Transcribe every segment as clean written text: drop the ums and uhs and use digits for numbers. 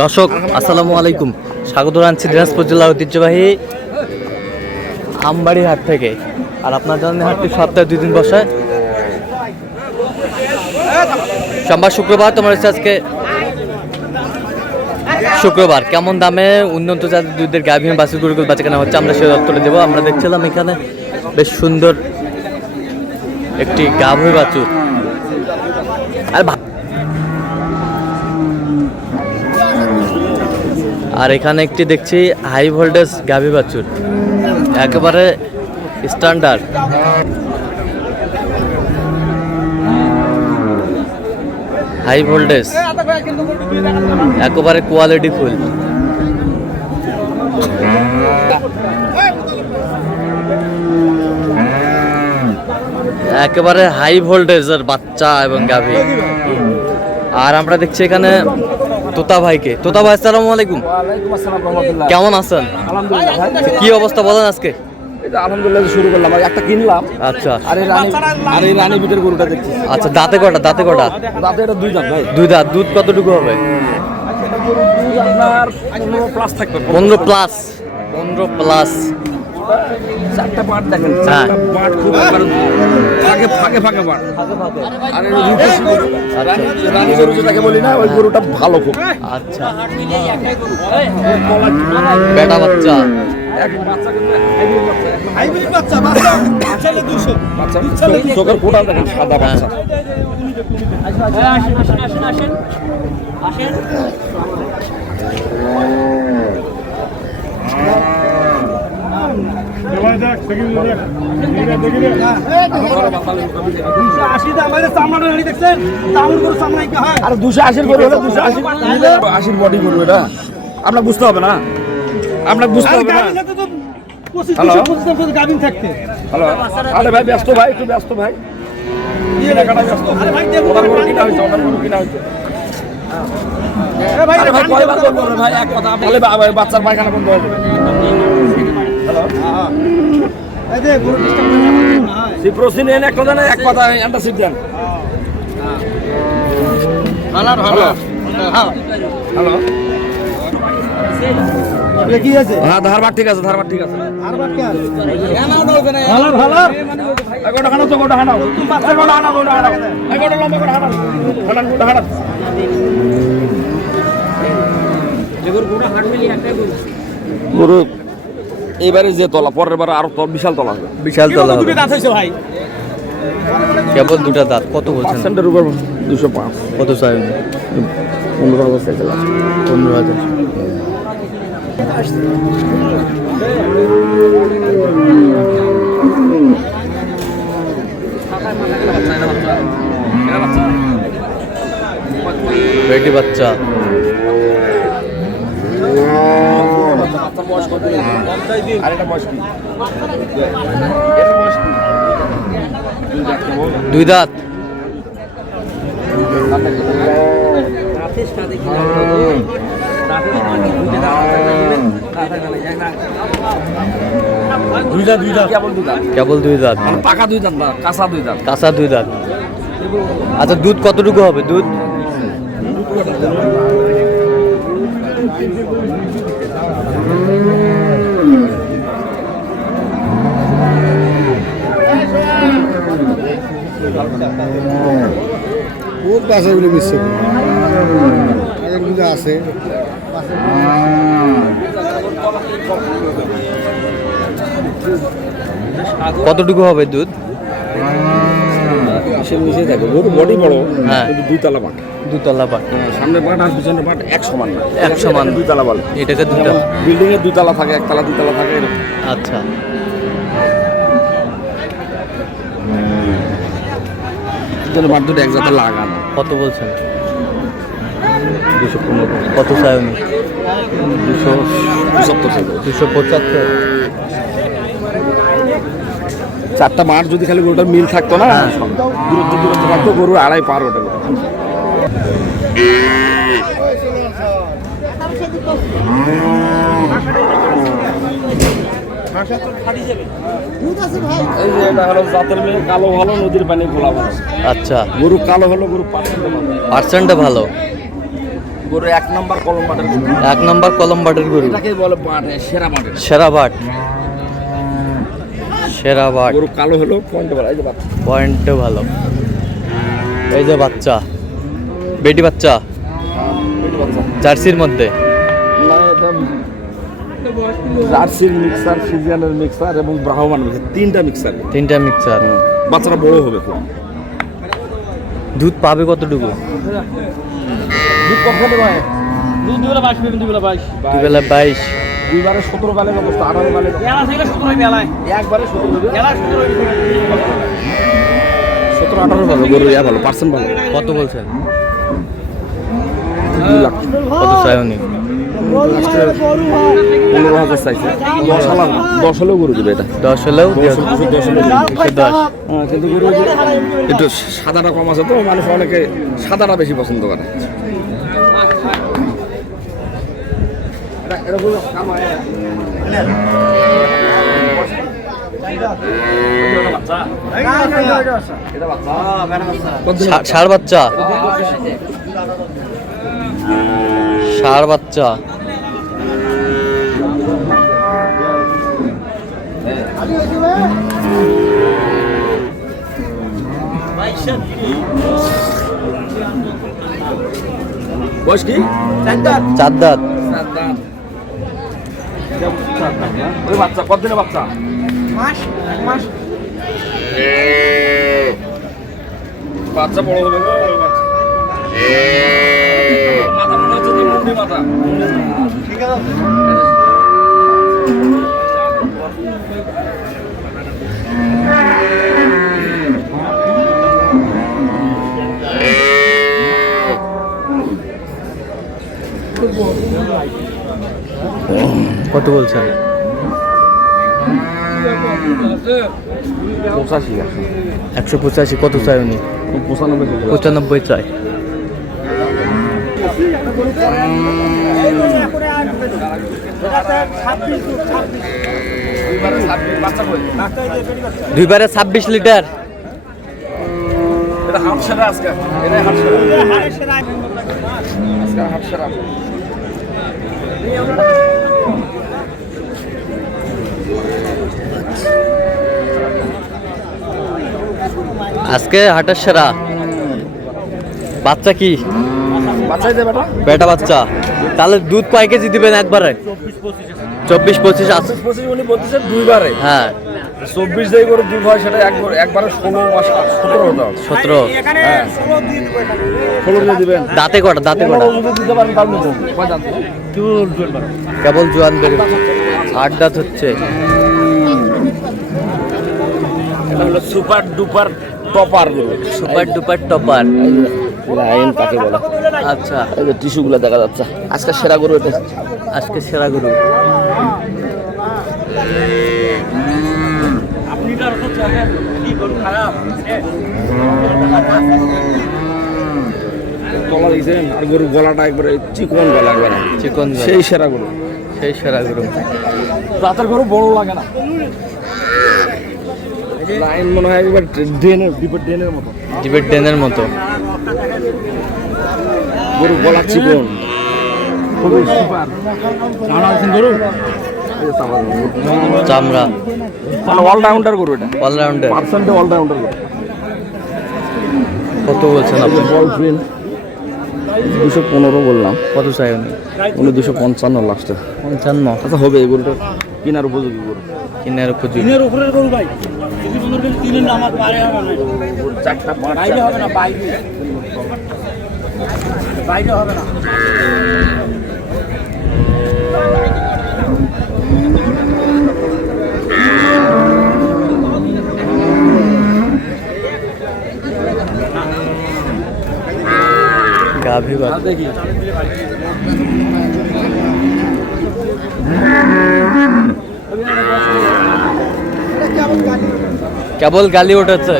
দর্শক আসসালামু আলাইকুম, স্বাগত জানাচ্ছি দিনাজপুর জেলার ঐতিহ্যবাহী আমবাড়ি হাট থেকে। আর আপনার জানেন হাটটি সপ্তাহে 2 দিন বসে, সোমবার শুক্রবার। তোমার হচ্ছে আজকে শুক্রবার। কেমন দামে উন্নত জাতের দুধের গাভী বাছুর গরুগুলো বাচ্চা কেনা হচ্ছে আমরা সেই উত্তরে দেবো। আমরা দেখছিলাম এখানে বেশ সুন্দর একটি গাভী বাছুর, আর এখানে একটি দেখছি হাই ভোল্টেজ গাভী বাছুর, একেবারে স্ট্যান্ডার্ড। হাই ভোল্টেজ, একেবারে কোয়ালিটি ফুল। একেবারে হাই ভোল্টেজের বাচ্চা এবং গাভী। আর আমরা দেখছি এখানে তোতা ভাইকে। তোতা ভাই আসসালামু আলাইকুম। কেমন আছেন? কি অবস্থা বলেন আজকে? আলহামদুলিল্লাহ শুরু করলাম, একটা কিনলাম। আচ্ছা, আর এই রানী ভিতরে গরুটা দেখছি। আচ্ছা, দাঁতে কটা? দাঁতে এটা 2 দাঁত ভাই। 2 দাঁত। দুধ কতটুকু হবে? আপনার 15 প্লাস থাকবে। 15 প্লাস। 15 প্লাস। 4টা পাট দেখেন, 4টা পাট খুব ফাঁকে ফাঁকে পাট। আর রানী গরু যেটাকে বলি না, ওই গরুটা ভালো খুব। আচ্ছা, বেটা বাচ্চা। চোখের কোটা দেখেন, সাদা বাচ্চা। আর 280 গরু হলো, 280 বডি গরু। এটা আপনার বুঝতে হবে না, আপনার বুঝতে হবে না। হ্যালো, আরে ভাই ব্যস্ত, ভাই একটু ব্যস্ত ভাই। বাচ্চার পায়খানা বন্ধ হবে। এক কথা অ্যান্টাসিড দেন। হ্যালো, কি আছে? হ্যাঁ, ধারবার ঠিক আছে, ধারবার ঠিক আছে। গরু এইবারে যে তলা, পরের বার আরো বিশাল তলা হবে। বিশাল তলা হবে। কেবল 2টা দাঁত। কত বলছেন? সেন্টার উপর 205। কত চাই? 15,000 চাইছিল। 15,000। বেটি বাচ্চা। দুই দাঁত। কেবল 2 দাঁত। পাকা 2 দাঁত না, কাঁচা 2 দাঁত। কাঁচা 2 দাঁত। আচ্ছা, দুধ কতটুকু হবে? দুধ কতটুকু হবে? দুধ নিচে থাকে। গরু বডি বড়, হ্যাঁ, কিন্তু 2 তলা পাট। 2 তলা পাট। সামনের পাট আর পিছনের পাট এক সমান না, এক সমান। 2 তলা বলে। এটাকে 2 তলা। বিল্ডিং এর 2 তলা থাকে, 1 তলা 2 তলা থাকে। আচ্ছা, পাট দুটো এক জায়গায় লাগানো। কত বলছেন? 215। কত চাই উনি? 275। 4টা মাঠ যদি খালি গরুটার মিল থাকতো না, দূরত্ব থাকতো, গরু 2.5 পার ওটা। কালো ভালো, নদীর পানি গোলা ভালো। আচ্ছা, গরু কালো হলো, গরু পার্সেন্টে ভালো। গরু 1 নম্বর কলম বাটের গরু। 1 নম্বর কলম বাটের গরু। এটাকে বলে বাট, সেরা বাট। সেরা বাট, সেরা বাট। গরু কালো হলো পয়েন্টে ভালো, এই যে বাচ্চা। পয়েন্টে ভালো। এই যে বাচ্চা, বেটি বাচ্চা, এই বাচ্চা। জার্সির মধ্যে। না, এটা জার্সির মিক্সার, ফ্রিজিয়ানের মিক্সার এবং ব্রাহ্মণ মিক্সার, 3টা মিক্সার। 3টা মিক্সার। বাচ্চাটা বড় হবে খুব। দুধ পাবে কতটুকু? দুধ কত হবে ভাই? দুধ দুবেলা 22 পাবেন, দুবেলা 22। দুবেলা 22। দুইবারে 17 বেলের অবস্থা, 18 বেলের। মেলা থেকে 17 হই মেলায়। একবারে 17 হবে। মেলায় 17 হই। 17-18 ভালো গরু, ইয়া ভালো, পার্সেন্ট ভালো। কত বলছেন? 2 লাখ। কত চাই উনি? 15,000 চাইছে। 10 হলেও গরু দিবে এটা। 10 হলেও 10 হলেও গরু। 10। হ্যাঁ, কিন্তু গরু একটু সাদাটা কম আছে তো, মানুষ অনেকে সাদাটা বেশি পছন্দ করে। ষাঁড় বাচ্চা, ষাঁড় বাচ্চা। বয়স কি? 4 দাঁত। ওই বাচ্চা কত দিনের বাচ্চা? বাচ্চা বড় হবে গো, বাচ্চা। মাথা মনে হচ্ছে যে মুন্ডি মাথা। কত বলছেন? 85। 185। কত চাই উনি? 95 চাই। দুইবারে 26 লিটার। এটা হাট সেরা আজকে, এটাই হাট সেরা। আজকে হাট সেরা। আজকে হাটের সেরা বাচ্চা কি? বাচ্চাই দেবে না? বেটা বাচ্চা। তাহলে দুধ কয় কেজি দিবেন একবারে? 24-25 আছে। 25 উনি বলতেছে দুইবারে। হ্যাঁ, 24 দিয়ে করে দুধ হয়, সেটা একবারে 16 মাস 17 হতে হবে। 17। হ্যাঁ, 16 দিয়ে দিবেন। দাঁতে কটা? দাঁতে কটা? 15 যদি দিতে পারেন তাহলে নেবো। কয় দাঁত? কেবল জোয়ান বের 8 দাঁত হচ্ছে। এটা হলো সুপার ডুপার টপার গরু। Super duper topper. লাইন কাকে বলে? আচ্ছা, এই যে টিস্যুগুলো দেখা যাচ্ছে। আজকে সেরা গরু এটা। আজকে সেরা গরু। আপনি তো আর হচ্ছে কি গরু খারাপ। তলা দিয়েছেন, আর গরুর গলাটা একবারে চিকন গলা, একবারে চিকন গলা। সেই সেরা গরু। সেই সেরা গরু। রাতের গরু বড় লাগে না। লাইন মনে হয় একবার ড্রেনের, ডিপের ড্রেনের মতো। ডিবেট ডেনের মতো। গরু গলা চিকন, খুবই সুপার। জানা আছেন গরু? এই যে চামড়া গরু। চামড়া। মানে অলরাউন্ডার গরু এটা। অলরাউন্ডার। পার্সেন্টে অলরাউন্ডার গরু। কত বলছেন আপনি? বল প্রিন্ট 215 বললাম। কত চাই উনি? উনি 255 লাস্টে। 55। আচ্ছা হবে, এই গরুটা কেনার উপযোগী গরু। কিনার উপযোগী। তিনের উপরের গরু ভাই। যদি 15 কেজি তিনের আমার পারে হবে না। 4টা বাইরে হবে না, বাইরে। বাইরে হবে না। গাভী বা দেখি কেবল গালি উঠেছে।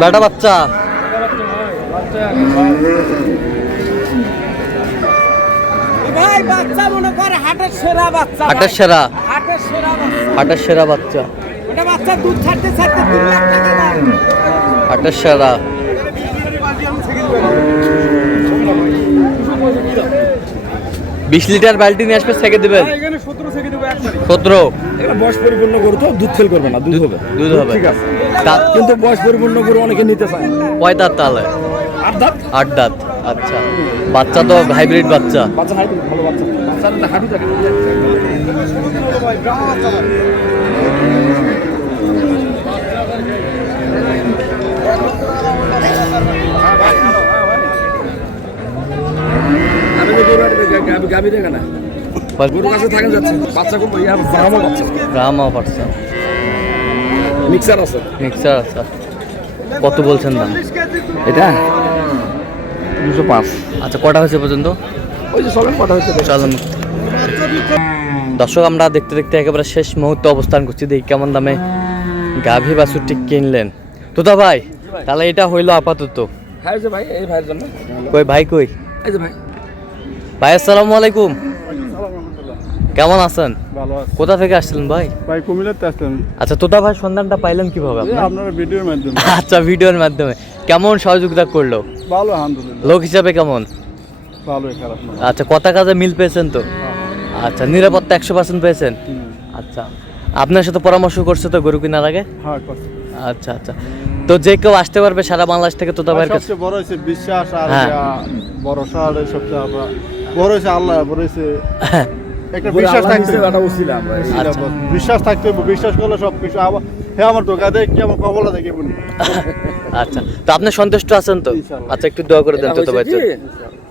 বেটা বাচ্চা। ভাই বাচ্চা মনে করে হাটের সেরা বাচ্চা হাটের সেরা হাটের সেরা বাচ্চা হাটের সেরা বাচ্চা ওটা বাচ্চা দুধ ছাড়তে ছাড়তে 3 লাখ টাকা দাম হাটের সেরা 20 লিটার বালতি নিয়ে আসবে ছেঁকে দিবেন এখানে 17 থেকে দেবো একবারে 17 এটা বয়স পরিপূর্ণ গরু তো দুধ ফেল করবে না, দুধ হবে। দুধ হবে ঠিক আছে, তা- কিন্তু বয়স পরিপূর্ণ গরু অনেকে নিতে চায় না। কয় দাঁত তাহলে 8 দাঁত 8 দাঁত আচ্ছা বাচ্চা তো হাইব্রিড বাচ্চা বাচ্চা হাইট ভালো বাচ্চা, বাচ্চার হাঁটু থাকে। আমি তো গরু গাবি দেখা না, গরুর কাছে থাকেন যাচ্ছে বাচ্চা করবো, ইয়া ব্রাহ্মণ বাচ্চা রামা পারছেন মিক্সার আছে। মিক্সার আচ্ছা কত বলছেন দাম এটা 205। আচ্ছা কটা হয়েছে পর্যন্ত ওই যে চলেন কথা হচ্ছে চলুন দর্শক আমরা দেখতে দেখতে একেবারে শেষ মুহূর্তে অবস্থান করছি দেখি কেমন দামে গাভী বাছুরটি কিনলেন তোতা ভাই তাহলে এটা হইলো আপাতত হ্যাঁ যে ভাই, এই ভাইয়ের জন্য কই ভাই কই এই যে ভাই। ভাই আসসালামু আলাইকুম কেমন আছেন ভালো আছে কোথা থেকে আসছিলেন ভাই ভাই কুমিল্লাতে আসছেন আচ্ছা তোতা ভাই সন্ধানটা পাইলেন কিভাবে এই আপনি আপনারা ভিডিওর মাধ্যমে আচ্ছা ভিডিওর মাধ্যমে কেমন সহযোগিতা করলো ভালো আলহামদুলিল্লাহ লোক হিসাবে কেমন ভালোই খারাপ না আচ্ছা কথা কাজে মিল পেয়েছেন তো আচ্ছা নিরাপত্তা 100% পেয়েছেন আচ্ছা আপনার সাথে পরামর্শ করছে তো গরু কেনার আগে হ্যাঁ করছি। আচ্ছা আচ্ছা তো যে কেউ আসতে পারবে সারা বাংলাদেশ থেকে তোতা আর ভাইয়ের কাছে সবচেয়ে বড় হয়েছে বিশ্বাস আর হ্যাঁ। ভরসা আর সবচেয়ে আমরা বড় হয়েছে আল্লাহ বড় হয়েছে একটা গরু বিশ্বাস আল্লাহ থাকতে নিচে একটা উছিলা আমরা। আচ্ছা। বিশ্বাস থাকতে হবে, বিশ্বাস করলে সব কিছু আবার হ্যাঁ আমার টোকা দেখ কি আমার কবলা দেখে বলি আচ্ছা তো আপনি সন্তুষ্ট আছেন তো ইনশাআল্লাহ। আচ্ছা একটু দোয়া করে দেন এটা তোতা ভাই হয়েছে কি,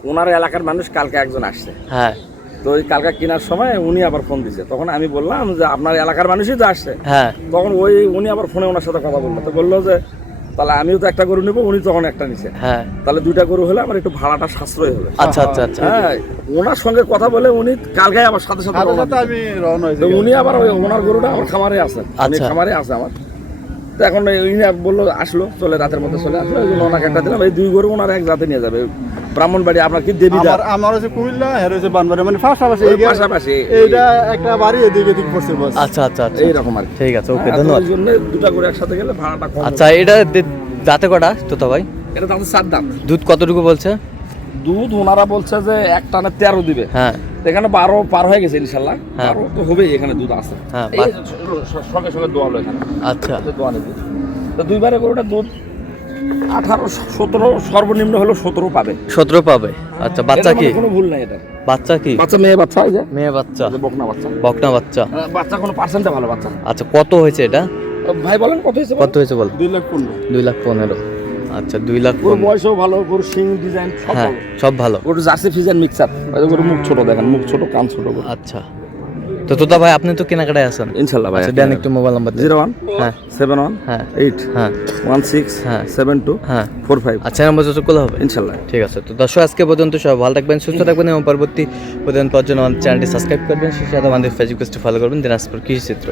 ওনার এলাকার মানুষ কালকে একজন আসছে, হ্যাঁ তো ওই কালকে কেনার সময় উনি আবার ফোন দিছে, তখন আমি বললাম যে আপনার এলাকার মানুষই তো আসছে, হ্যাঁ তখন ওই উনি আবার ফোনে ওনার সাথে কথা বললো, তো বললো যে তাহলে আমিও তো একটা গরু নেবো, উনি তখন একটা নিছে, হ্যাঁ তাহলে 2টা গরু হলে আমার একটু ভাড়াটা সাশ্রয় হবে। আচ্ছা আচ্ছা আচ্ছা হ্যাঁ, ওনার সঙ্গে কথা বলে উনি কালকে আবার সাথে সাথে সাথে রওনা সাথে আমি রওনা হয়েছি তো উনি আবার ওই ওনার গরুটা আমার খামারে আছে, আচ্ছা। খামারে আছে আমার। তো এখন উনি বললো আসলো, চলে রাতের মধ্যে চলে আসলো, ওই জন্য ওনাকে একটা দিলাম। এই 2 গরু ওনার এক জাতে নিয়ে যাবে, ব্রাহ্মণবাড়ি আপনার কি দেবীদার আমার আমার হচ্ছে কুমিল্লা হের হচ্ছে বানবাড়ি মানে পাশাপাশি ওই পাশাপাশি এইটা একটা বাড়ি এদিকে এদিক পড়ছে বস আচ্ছা আচ্ছা আচ্ছা এইরকম আর কি। ঠিক আছে ওকে হ্যাঁ, তো ধন্যবাদ ওই জন্য 2টা গরু একসাথে গেলে ভাড়াটা কম আচ্ছা এটা দাঁতে কটা তোতা ভাই হবে। এটা দাম 7 দাম। দুধ কতটুকু বলছে দুধ ওনারা বলছে যে এক টানে 13 দিবে, হ্যাঁ এখানে 12 পার হয়ে গেছে ইনশাল্লাহ, হ্যাঁ। 12 তো হবেই, এখানে দুধ আছে। হ্যাঁ, এই সঙ্গে সঙ্গে দোয়ালো এখানে, আচ্ছা দোয়া নেই দুধ। তো 2বারে গরুটা দুধ 18 17 সর্বনিম্ন হলো 17 পাবে। 17 পাবে আচ্ছা বাচ্চা এর কি মধ্যে কোনো ভুল নাই এটা। বাচ্চা কি বাচ্চা মেয়ে বাচ্চা, এই যে মেয়ে বাচ্চা এই যে বকনা বাচ্চা। বকনা বাচ্চা বাচ্চা কোনো পার্সেন্টে ভালো বাচ্চা। আচ্ছা কত হয়েছে এটা ভাই বলেন কত হয়েছে? কত হয়েছে বল 2,15,000 2,15,000 আচ্ছা 2,15,000 গরুর বয়সও ভালো, গরুর শিং ডিজাইন সব হ্যাঁ ভালো। সব ভালো গরুর জার্সি ফিজিয়ান মিক্সার, গরুর মুখ ছোট দেখেন, মুখ ছোট কান ছোট গরু। আচ্ছা তো তোতা ভাই আপনি তো কেনাকাটায় আছেন ইনশাল্লাহ ভাই। আচ্ছা দেন একটু মোবাইল নাম্বার দিন 01 হ্যাঁ 71 হ্যাঁ 8 হ্যাঁ 16 হ্যাঁ 72 হ্যাঁ 45 আচ্ছা নাম্বার যোগাযোগ করলে হবে ইনশাল্লাহ। ঠিক আছে তো দর্শক আজকে পর্যন্ত সব ভালো থাকবেন সুস্থ থাকবেন এবং পরবর্তী প্রতিদিন পাওয়ার জন্য আমাদের চ্যানেলটি সাবস্ক্রাইব করবেন সেই সাথে আমাদের ফেসবুক পেজটি ফলো করবেন দিনাজপুর কৃষি চিত্র।